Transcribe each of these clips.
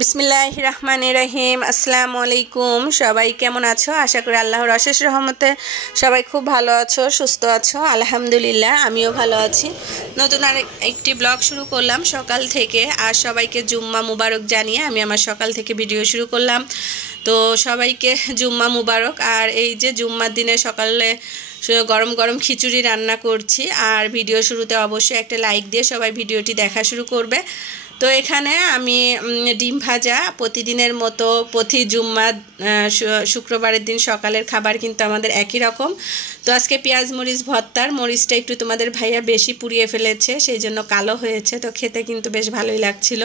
বিসমিল্লাহির রহমানির রহিম। আসসালামু আলাইকুম। সবাই কেমন আছো? আশা করি আল্লাহর অশেষ রহমতে সবাই খুব ভালো আছো, সুস্থ আছো। আলহামদুলিল্লাহ, আমিও ভালো আছি। নতুন আর একটি ব্লগ শুরু করলাম সকাল থেকে। আর সবাইকে জুম্মা মুবারক জানিয়ে আমি আমার সকাল থেকে ভিডিও শুরু করলাম। তো সবাইকে জুম্মা মুবারক। আর এই যে জুম্মার দিনে সকালে গরম গরম খিচুড়ি রান্না করছি। আর ভিডিও শুরুতে অবশ্যই একটা লাইক দিয়ে সবাই ভিডিওটি দেখা শুরু করবে। তো এখানে আমি ডিম ভাজা, প্রতিদিনের মতো প্রতি জুম্মা শুক্রবারের দিন সকালের খাবার কিন্তু আমাদের একই রকম। তো আজকে পেঁয়াজ মরিচ ভর্তার, মরিচটা একটু তোমাদের ভাইয়া বেশি পুড়িয়ে ফেলেছে, সেই জন্য কালো হয়েছে। তো খেতে কিন্তু বেশ ভালোই লাগছিল।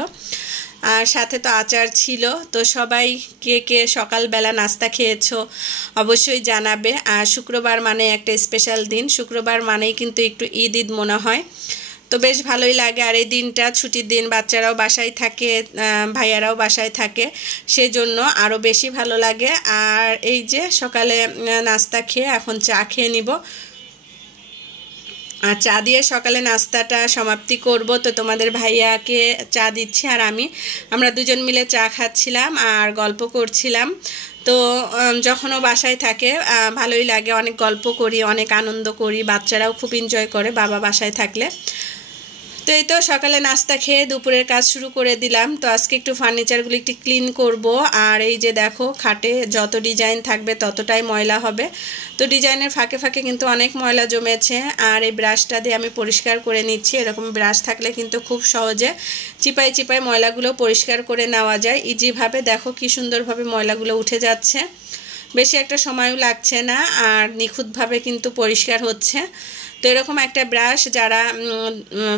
আর সাথে তো আচার ছিল। তো সবাই কে কে সকালবেলা নাস্তা খেয়েছো অবশ্যই জানাবে। আর শুক্রবার মানে একটা স্পেশাল দিন, শুক্রবার মানেই কিন্তু একটু ঈদ ঈদ মনে হয়। তো বেশ ভালোই লাগে। আর এই দিনটা ছুটির দিন, বাচ্চারাও বাসায় থাকে, ভাইয়ারাও বাসায় থাকে, সেজন্য আরও বেশি ভালো লাগে। আর এই যে সকালে নাস্তা খেয়ে এখন চা খেয়ে নিব। আর চা দিয়ে সকালে নাস্তাটা সমাপ্তি করব। তো তোমাদের ভাইয়াকে চা দিচ্ছি আর আমরা দুজন মিলে চা খাচ্ছিলাম আর গল্প করছিলাম। তো যখনও বাসায় থাকে ভালোই লাগে, অনেক গল্প করি, অনেক আনন্দ করি, বাচ্চারাও খুব এনজয় করে বাবা বাসায় থাকলে। তো এই তো সকালে নাস্তা খেয়ে দুপুরের কাজ শুরু করে দিলাম। তো আজকে একটু ফার্নিচারগুলো একটু ক্লিন করব। আর এই যে দেখো, খাটে যত ডিজাইন থাকবে ততটাই ময়লা হবে। তো ডিজাইনের ফাঁকে ফাঁকে কিন্তু অনেক ময়লা জমেছে। আর এই ব্রাশটা দিয়ে আমি পরিষ্কার করে নিচ্ছি। এরকম ব্রাশ থাকলে কিন্তু খুব সহজে চিপাই চিপাই ময়লাগুলো পরিষ্কার করে নেওয়া যায় ইজিভাবে। দেখো কি সুন্দরভাবে ময়লাগুলো উঠে যাচ্ছে, বেশি একটা সময়ও লাগছে না, আর নিখুঁতভাবে কিন্তু পরিষ্কার হচ্ছে। তো এরকম একটা ব্রাশ, যারা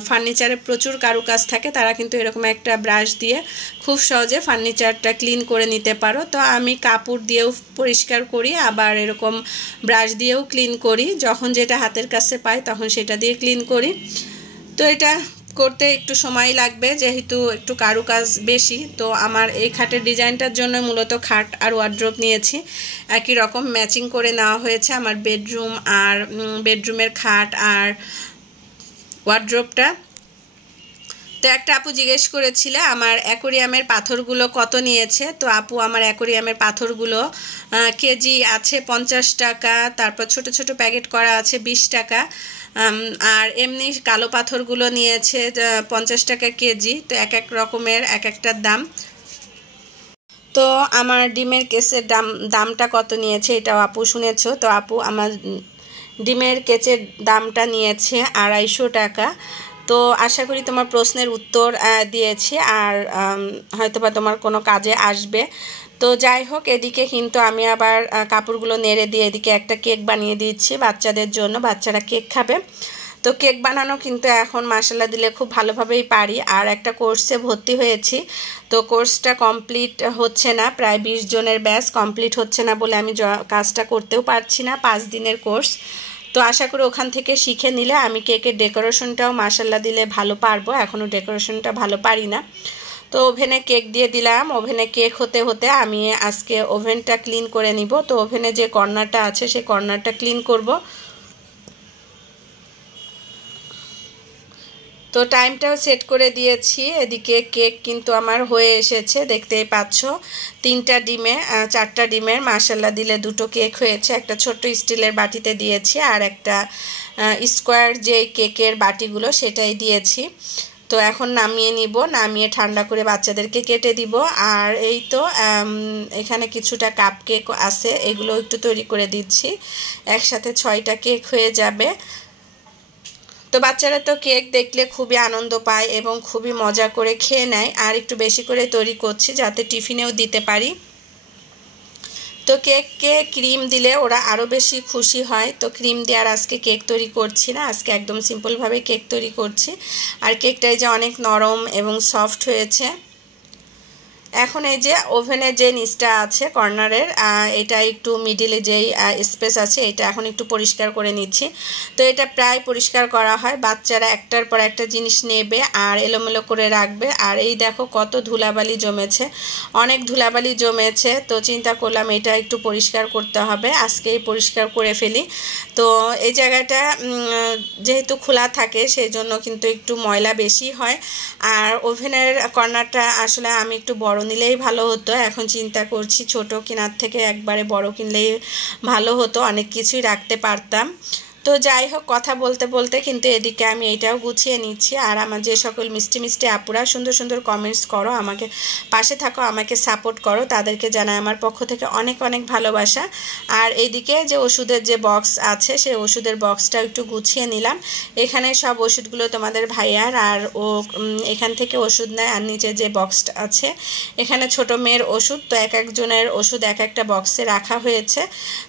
ফার্নিচারে প্রচুর কারুকাজ থাকে তারা কিন্তু এরকম একটা ব্রাশ দিয়ে খুব সহজে ফার্নিচারটা ক্লিন করে নিতে পারো। তো আমি কাপড় দিয়েও পরিষ্কার করি, আবার এরকম ব্রাশ দিয়েও ক্লিন করি। যখন যেটা হাতের কাছে পাই তখন সেটা দিয়ে ক্লিন করি। তো এটা করতে একটু সময় লাগবে, যেহেতু একটু কারুকাজ বেশি। তো আমার এই খাটের ডিজাইনটার জন্য মূলত খাট আর ওয়ার্ড্রোব নিয়েছি, একই রকম ম্যাচিং করে নেওয়া হয়েছে আমার বেডরুম আর বেডরুমের খাট আর ওয়ার্ড্রোবটা। তো একটা আপু জিজ্ঞেস করেছিলে আমার অ্যাকোরিয়ামের পাথরগুলো কত নিয়েছে। তো আপু, আমার অ্যাকোরিয়ামের পাথরগুলো কেজি আছে 50 টাকা, তারপর ছোট ছোট প্যাকেট করা আছে 20 টাকা, আর এমনি কালো পাথরগুলো নিয়েছে 50 টাকা কেজি। তো এক এক রকমের এক একটার দাম। তো আমার ডিমের কেসের দামটা কত নিয়েছে এটাও আপু শুনেছো। তো আপু, আমার ডিমের কেচের দামটা নিয়েছে 250 টাকা। তো আশা করি তোমার প্রশ্নের উত্তর দিয়েছি, আর হয়তোবা তোমার কোনো কাজে আসবে। তো যাই হোক, এদিকে কিন্তু আমি আবার কাপড়গুলো নেড়ে দিয়ে এদিকে একটা কেক বানিয়ে দিচ্ছি বাচ্চাদের জন্য, বাচ্চারা কেক খাবে। তো কেক বানানো কিন্তু এখন মাশাআল্লাহ দিলে খুব ভালোভাবেই পারি। আর একটা কোর্সে ভর্তি হয়েছি, তো কোর্সটা কমপ্লিট হচ্ছে না, প্রায় 20 জনের ব্যাচ কমপ্লিট হচ্ছে না বলে আমি কাজটা করতেও পারছি না। 5 দিনের কোর্স। তো আশা করি ওখান থেকে শিখে নিলে আমি কেকের ডেকোরেশনটাও মাশাআল্লাহ দিলে ভালো পারবো। এখনও ডেকোরেশনটা ভালো পারি না। তো ওভেনে কেক দিয়ে দিলাম। ওভেনে কেক হতে হতে আমি আজকে ওভেনটা ক্লিন করে নিব। তো ওভেনে যে কর্নারটা আছে সেই কর্নারটা ক্লিন করব। তো টাইমটাও সেট করে দিয়েছি। এদিকে কেক কিন্তু আমার হয়ে এসেছে, দেখতেই পাচ্ছ। 3টা ডিমে 4টা ডিমের মাশাআল্লাহ দিলে 2টো কেক হয়েছে। একটা ছোট্ট স্টিলের বাটিতে দিয়েছি, আর একটা স্কোয়ার যে কেকের বাটিগুলো সেটাই দিয়েছি। তো এখন নামিয়ে নিব, নামিয়ে ঠান্ডা করে বাচ্চাদেরকে কেটে দিব। আর এই তো এখানে কিছুটা কাপ কেক আছে, এগুলো একটু তৈরি করে দিচ্ছি। একসাথে 6টা কেক হয়ে যাবে। তো বাচ্চারা তো কেক দেখলে খুবই আনন্দ পায় এবং খুবই মজা করে খেয়ে নেয়। আর একটু বেশি করে তৈরি করছি যাতে টিফিনেও দিতে পারি। তো কেককে ক্রিম দিলে ওরা আরও বেশি খুশি হয়। তো ক্রিম দিয়ে আর আজকে কেক তৈরি করছি না, আজকে একদম সিম্পলভাবে কেক তৈরি করছি। আর কেকটাই যে অনেক নরম এবং সফট হয়েছে। এখন এই যে ওভেনের যে নিচটা আছে কর্নারের, এটা একটু মিডিলে যেই স্পেস আছে এটা এখন একটু পরিষ্কার করে নিচ্ছি। তো এটা প্রায় পরিষ্কার করা হয়, বাচ্চারা একটার পর একটা জিনিস নেবে আর এলোমেলো করে রাখবে। আর এই দেখো কত ধুলাবালি জমেছে, অনেক ধুলাবালি জমেছে। তো চিন্তা করলাম এটা একটু পরিষ্কার করতে হবে, আজকেই পরিষ্কার করে ফেলি। তো এই জায়গাটা যেহেতু খোলা থাকে সেই জন্য কিন্তু একটু ময়লা বেশি হয়। আর ওভেনের কর্নারটা আসলে আমি একটু বড় নিলেই ভালো হতো। এখন চিন্তা করছি ছোট কেনার থেকে একবারে বড় কিনলেই ভালো হতো, অনেক কিছুই রাখতে পারতাম। তো যাই হোক, কথা বলতে বলতে কিন্তু এদিকে আমি এইটাও গুছিয়ে নিচ্ছি। আর আমার যে সকল মিষ্টি মিষ্টি আপুরা সুন্দর সুন্দর কমেন্টস করো, আমাকে পাশে থাকো, আমাকে সাপোর্ট করো, তাদেরকে জানাই আমার পক্ষ থেকে অনেক অনেক ভালোবাসা। আর এইদিকে যে ওষুধের যে বক্স আছে সেই ওষুধের বক্সটা একটু গুছিয়ে নিলাম। এখানে সব ওষুধগুলো তোমাদের ভাইয়ার, আর ও এখান থেকে ওষুধ নেয়। আর নিচে যে বক্সটা আছে এখানে ছোট মেয়ের ওষুধ, তো এক একজনের ওষুধ এক একটা বক্সে রাখা হয়েছে।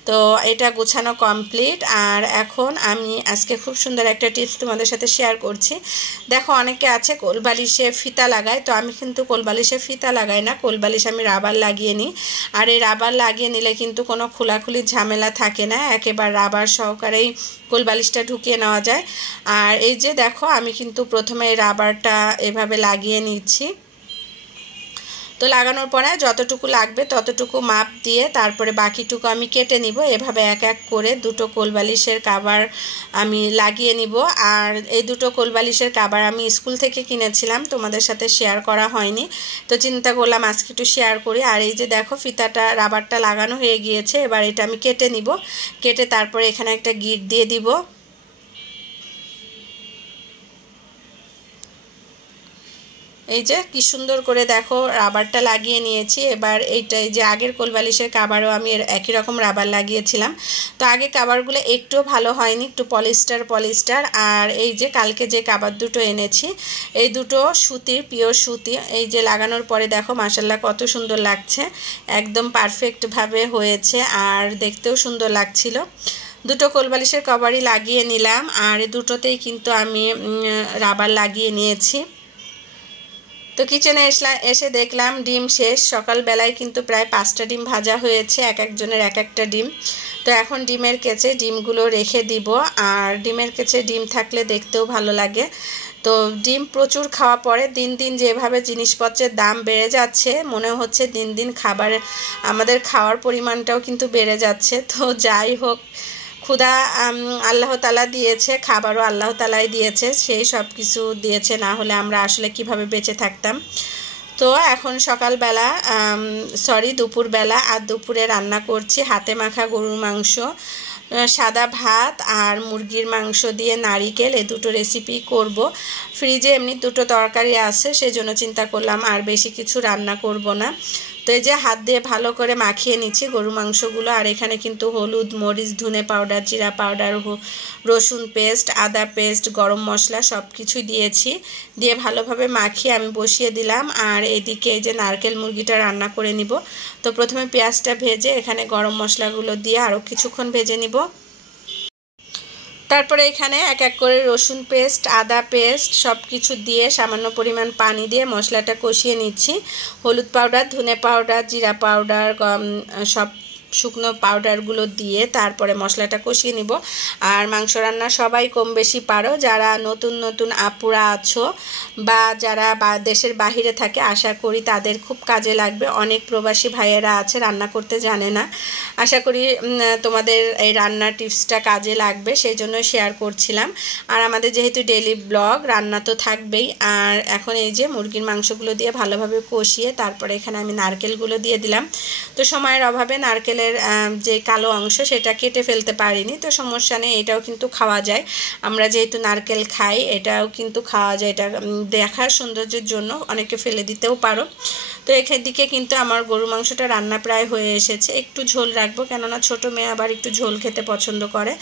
তো এটা গোছানো কমপ্লিট। আর এখন আমি আজকে খুব সুন্দর একটা টিপস তোমাদের সাথে শেয়ার করছি। দেখো, অনেকে আছে কোলবালিশে ফিতা লাগায়, তো আমি কিন্তু কোলবালিশে ফিতা লাগাই না, কোলবালিশ আমি রাবার লাগিয়ে নিই। আর এই রাবার লাগিয়ে নিলে কিন্তু কোনো খোলাখুলি ঝামেলা থাকে না, একেবারে রাবার সহকারেই কোলবালিশটা ঢুকিয়ে নেওয়া যায়। আর এই যে দেখো, আমি কিন্তু প্রথমে রাবারটা এভাবে লাগিয়ে নিচ্ছি। তো লাগানোর পরে যতটুকু লাগবে ততটুকু মাপ দিয়ে তারপরে বাকিটুকু আমি কেটে নিব। এভাবে এক এক করে দুটো কোলবালিশের কভার আমি লাগিয়ে নিব। আর এই দুটো কোলবালিশের কভার আমি স্কুল থেকে কিনেছিলাম, তোমাদের সাথে শেয়ার করা হয়নি, তো চিন্তা করলাম আজকে একটু শেয়ার করি। আর এই যে দেখো, ফিতাটা রাবারটা লাগানো হয়ে গিয়েছে, এবার এটা আমি কেটে নিব। কেটে তারপরে এখানে একটা গিট দিয়ে দিব। এই যে কি সুন্দর করে দেখো রাবারটা লাগিয়ে নিয়েছি। এবার এইটাই যে আগের কোলবালিশের কাভারও আমি একই রকম রাবার লাগিয়েছিলাম, তো আগে কাভারগুলো একটু ভালো হয়নি, একটু পলিস্টার। আর এই যে কালকে যে কাভার দুটো এনেছি, এই দুটো সুতির, পিওর সুতি। এই যে লাগানোর পরে দেখো মাশাআল্লাহ কত সুন্দর লাগছে, একদম পারফেক্টভাবে হয়েছে আর দেখতেও সুন্দর লাগছিল। দুটো কোলবালিশের কভারই লাগিয়ে নিলাম, আর দুটোতেই কিন্তু আমি রাবার লাগিয়ে নিয়েছি। তো কিচেনে এসে দেখলাম ডিম শেষ। সকালবেলায় কিন্তু প্রায় 5টা ডিম ভাজা হয়েছে, এক একজনের এক একটা ডিম। তো এখন ডিমের কেচে ডিমগুলো রেখে দিব। আর ডিমের কেচে ডিম থাকলে দেখতেও ভালো লাগে। তো ডিম প্রচুর খাওয়া পরে দিন দিন যেভাবে জিনিসপত্রের দাম বেড়ে যাচ্ছে, মনে হচ্ছে দিন দিন আমাদের খাওয়ার পরিমাণটাও কিন্তু বেড়ে যাচ্ছে। তো যাই হোক, ক্ষুধা আল্লাহ তাআলা দিয়েছে, খাবারও আল্লাহ তাআলাই দিয়েছে, সেই সব কিছু দিয়েছে, না হলে আমরা আসলে কিভাবে বেঁচে থাকতাম। তো এখন সকালবেলা দুপুরবেলা, আর দুপুরে রান্না করছি হাতে মাখা গরুর মাংস, সাদা ভাত আর মুরগির মাংস দিয়ে নারিকেল, এই দুটো রেসিপি করব। ফ্রিজে এমনি দুটো তরকারি আছে, সেজন্য চিন্তা করলাম আর বেশি কিছু রান্না করব না। তো এই যে হাত দিয়ে ভালো করে মাখিয়ে নিচ্ছি গরু মাংসগুলো। আর এখানে কিন্তু হলুদ, মরিচ, ধনে পাউডার, জিরা পাউডার, রসুন পেস্ট, আদা পেস্ট, গরম মশলা সব কিছুই দিয়েছি। দিয়ে ভালোভাবে মাখিয়ে আমি বসিয়ে দিলাম। আর এদিকে এই যে নারকেল মুরগিটা রান্না করে নিব। তো প্রথমে পেঁয়াজটা ভেজে এখানে গরম মশলাগুলো দিয়ে আরও কিছুক্ষণ ভেজে নিব। তারপরে এখানে এক এক করে রসুন পেস্ট, আদা পেস্ট সব কিছু দিয়ে সামান্য পরিমাণ পানি দিয়ে মশলাটা কষিয়ে নিচ্ছি। হলুদ পাউডার, ধনে পাউডার, জিরা পাউডার, সব শুকনো পাউডারগুলো দিয়ে তারপরে মশলাটা কষিয়ে নিব। আর মাংস রান্না সবাই কম বেশি পারো, যারা নতুন নতুন আপুরা আছো বা যারা দেশের বাহিরে থাকে, আশা করি তাদের খুব কাজে লাগবে। অনেক প্রবাসী ভাইয়েরা আছে রান্না করতে জানে না, আশা করি তোমাদের এই রান্নার টিপসটা কাজে লাগবে, সেই জন্য শেয়ার করছিলাম। আর আমাদের যেহেতু ডেইলি ব্লগ, রান্না তো থাকবেই। আর এখন এই যে মুরগির মাংসগুলো দিয়ে ভালোভাবে কষিয়ে তারপরে এখানে আমি নারকেলগুলো দিয়ে দিলাম। তো সময়ের অভাবে নারকেলের যে কালো অংশ সেটা কেটে ফেলতে পারিনি, তো সমস্যা নেই, এটাও কিন্তু খাওয়া যায়। আমরা যেহেতু নারকেল খাই, এটাও কিন্তু খাওয়া যায়। এটা দেখার সৌন্দর্যের জন্য অনেকে ফেলে দিতেও পারো। তো এদিকে কিন্তু আমার গরু মাংসটা রান্না প্রায় হয়ে এসেছে। একটু ঝোল রাখবো, কেননা ছোটো মেয়ে আবার একটু ঝোল খেতে পছন্দ করে,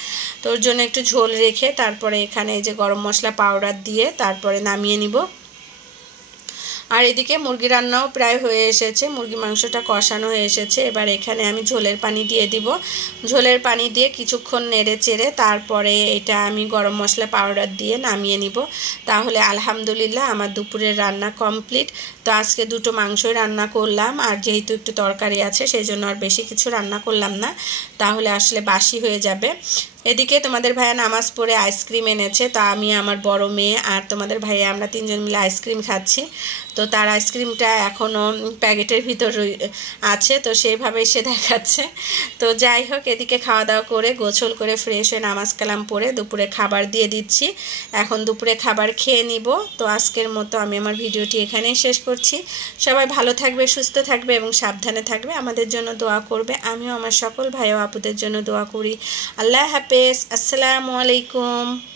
তো ওর জন্য একটু ঝোল রেখে তারপরে এখানে এই যে গরম মশলা পাউডার দিয়ে তারপরে নামিয়ে নিব। আর এদিকে মুরগি রান্নাও প্রায় হয়ে এসেছে, মুরগি মাংসটা কষানো হয়ে এসেছে। এবার এখানে আমি ঝোলের পানি দিয়ে দিব। ঝোলের পানি দিয়ে কিছুক্ষণ নেড়ে চেড়ে তারপরে এটা আমি গরম মশলা পাউডার দিয়ে নামিয়ে নিব। তাহলে আলহামদুলিল্লাহ আমার দুপুরের রান্না কমপ্লিট। তো আজকে দুটো মাংসই রান্না করলাম, আর যেহেতু একটু তরকারি আছে সেই জন্য আর বেশি কিছু রান্না করলাম না, তাহলে আসলে বাসি হয়ে যাবে। এদিকে তোমাদের ভাইয়া নামাজ পড়ে আইসক্রিম এনেছে, তো আমি আমার বড় মেয়ে আর তোমাদের ভাইয়া আমরা তিনজন মিলে আইসক্রিম খাচ্ছি। তো তার আইসক্রিমটা এখনও প্যাকেটের ভিতর আছে, তো সেইভাবেই সে দেখাচ্ছে। তো যাই হোক, এদিকে খাওয়া দাওয়া করে গোসল করে ফ্রেশ হয়ে নামাজ কালাম পড়ে দুপুরে খাবার দিয়ে দিচ্ছি। এখন দুপুরে খাবার খেয়ে নিব। তো আজকের মতো আমি আমার ভিডিওটি এখানেই শেষ করছি। সবাই ভালো থাকবে, সুস্থ থাকবে এবং সাবধানে থাকবে, আমাদের জন্য দোয়া করবে। আমিও আমার সকল ভাই ও আপুদের জন্য দোয়া করি। আল্লাহ হাফেজ, আসসালামু আলাইকুম।